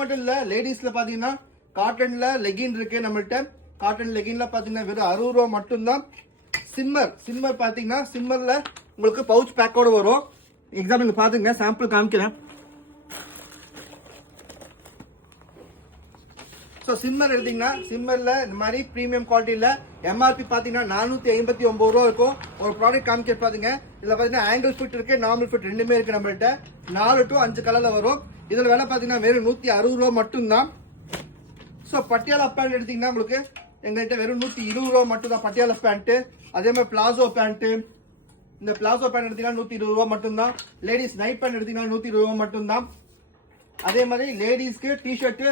மட்டும் இல்ல லேடிஸ்ல பாத்தீங்கன்னா காட்டன்ல லெகின் இருக்கு நம்மள்ட்ட. காட்டன் லெகின்ல பாத்தீங்கன்னா வெறும் 60 ரூபா மட்டும்தான். சிம்மர் பாத்தீங்கன்னா சிம்மர்ல உங்களுக்கு பவுச் பேக்கோட வரும். எக்ஸாம்பிள் பாத்துங்க, சாம்பிள் காமிக்கிறேன். ஸோ சிம்மர் எடுத்தீங்கன்னா சிம்மர்ல இந்த மாதிரி ப்ரீமியம் குவாலிட்டியில எம்ஆர்பி பாத்தீங்கன்னா 459 ரூபா இருக்கும். ஒரு ப்ராடக்ட் காமிக்க பாத்தீங்க. இதுல பாத்தீங்கன்னா ஆங்கிள் ஃபிட் இருக்கு, நார்மல் ஃபிட் ரெண்டுமே இருக்கு நம்மள்ட்ட. 4 to 5 கலர்ல வரும். இதுல வேலை பாத்தீங்கன்னா வெறும் 160 ரூபா மட்டும்தான். ஸோ பட்டியாலா பேண்ட் எடுத்தீங்கன்னா உங்களுக்கு எங்கள்கிட்ட வெறும் 120 ரூபா மட்டும் தான் பட்டியாலா பேண்ட். அதே மாதிரி பிளாசோ பேண்ட், இந்த பிளாசோ பேண்ட் எடுத்தீங்கன்னா 120 ரூபா மட்டும்தான். லேடிஸ் நைட் பேண்ட் எடுத்தீங்கன்னா 120 ரூபா மட்டும்தான். அதே மாதிரி லேடிஸ்க்கு டிஷர்ட்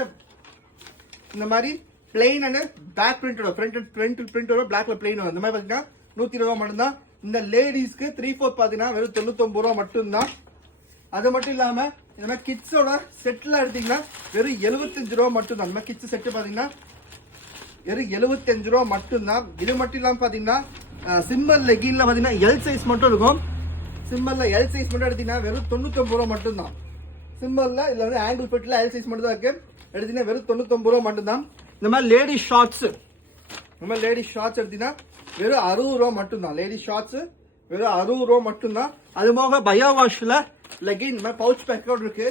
இந்த மாதிரி பிளெயின் அண்ட் பேக் பிரிண்டோட ஃப்ரண்ட் பிரிண்டோட பிளாக்ல பிளெயின் வரும். இந்த மாதிரி பாத்தீங்கன்னா 120 ரூபா மட்டும்தான். இந்த லேடிஸ்க்கு 3/4 பாத்தீங்கன்னா வெறும் 99 ரூபா மட்டும்தான். அது மட்டும் இல்லாம இந்த மாதிரி கிட்ஸோட செட்ல எடுத்தீங்கன்னா வெறும் 75 ரூபா மட்டும்தான். இந்த மாதிரி கிட்ஸ் செட்டு பாத்தீங்கன்னா வெறும் 75 ரூபா மட்டும்தான். இது மட்டும் இல்லாம பாத்தீங்கன்னா சிம்மர் லெகின்ல பாத்தீங்கன்னா எல் சைஸ் மட்டும் இருக்கும். சிம்மர்ல எல் சைஸ் மட்டும் எடுத்தீங்கன்னா வெறும் 99 ரூபா மட்டும்தான். சிம்மர்ல இதுல வந்து ஆங்கிள் ஃபிட்ல எல் சைஸ் மட்டும் தான் இருக்கு. எடுத்தீங்கன்னா வெறும் 99 ரூபா மட்டும்தான். இந்த மாதிரி லேடிஸ் ஷார்ட்ஸ் எடுத்தீங்கன்னா வெறும் 60 ரூபா மட்டும்தான். லேடிஸ் ஷார்ட்ஸ் வெறும் 60 ரூபா மட்டும்தான். அது போக பயோ வாஷ்ல லெகின் இந்த மாதிரி பவுச் பேக்கோட இருக்கு.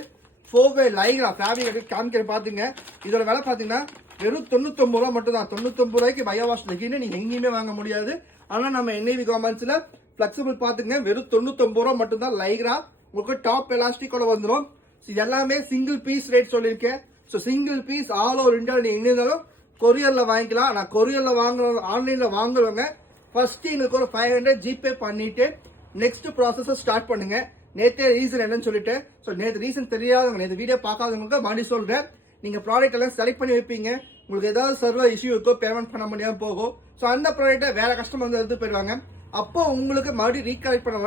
4-way லைக்ரா ஃபேப்ரிக் காமிக்கிற பாத்துங்க. இதோட விலை பாத்தீங்கன்னா வெறும் 99 ரூபா மட்டும்தான். 99 ரூபாய்க்கு பயோ வாஷ் லெகின் நீங்க எங்கேயுமே வாங்க முடியாது. ஆனா நம்ம NIV கார்மெண்ட்ஸ்ல பிளெக்சிபிள் பாத்துங்க வெறும் 99 ரூபா மட்டும்தான். லைக்ரா உங்களுக்கு டாப் எலாஸ்டிக்கோட வந்துடும். எல்லாமே சிங்கிள் பீஸ் ரேட் சொல்லியிருக்கேன். So single piece all over India நீங்க எங்க இருந்தாலும் கொரியர்ல வாங்கிக்கலாம். நான் கொரியர்ல வாங்குறவங்க ஆன்லைன்ல வாங்குறவங்க ஃபர்ஸ்ட் எங்களுக்கு ஒரு 500 ஜிபே பண்ணிட்டு நெக்ஸ்ட் ப்ராசஸ் ஸ்டார்ட் பண்ணுங்க. நேற்று ரீசன் என்னன்னு சொல்லிட்டு ஸோ நேற்று ரீசன் தெரியாதவங்க நேற்று வீடியோ பார்க்காதவங்களுக்கு மறுபடியும் சொல்றேன். நீங்க ப்ராடக்ட் எல்லாம் செலக்ட் பண்ணி வைப்பீங்க. உங்களுக்கு ஏதாவது சர்வர் இஷ்யூ இருக்கோ, பேமெண்ட் பண்ண முடியாம போகும். ஸோ அந்த ப்ராடக்ட்டை வேற கஸ்டமர் வந்து எடுத்து போயிடுவாங்க. அப்போ உங்களுக்கு மறுபடியும் ரீகலெக்ட் பண்ண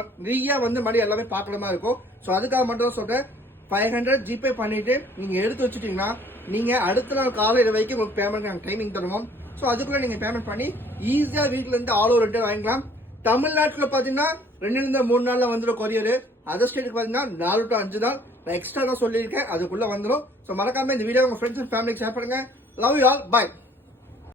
வந்து மறுபடியும் எல்லாமே பார்க்கற மாதிரி இருக்கும். ஸோ அதுக்காக மட்டும் தான் சொல்றேன். 500 ஜிபே பண்ணிட்டு நீங்க எடுத்து வச்சுட்டீங்கன்னா நீங்க அடுத்த நாள் காலையில வரைக்கும் உங்களுக்கு பேமெண்ட் டைமிங் தருவோம். ஸோ அதுக்குள்ள நீங்க பேமெண்ட் பண்ணி ஈஸியா வீட்டுல இருந்து ஆல் ஓவர் ரிட்டர்ன் வாங்கிக்கலாம். தமிழ்நாட்டுல பாத்தீங்கன்னா 2-3 நாள்ல வந்துடும் கொரியர். அதர் ஸ்டேட்டுக்கு பாத்தீங்கன்னா 4 to 5 நாள். நான் எக்ஸ்ட்ரா தான் சொல்லியிருக்கேன், அதுக்குள்ள வந்துடும். ஸோ மறக்காம இந்த வீடியோ உங்க ஃப்ரெண்ட்ஸ் அண்ட் ஃபேமிலிக்கு ஷேர் பண்ணுங்க. Love you all, by.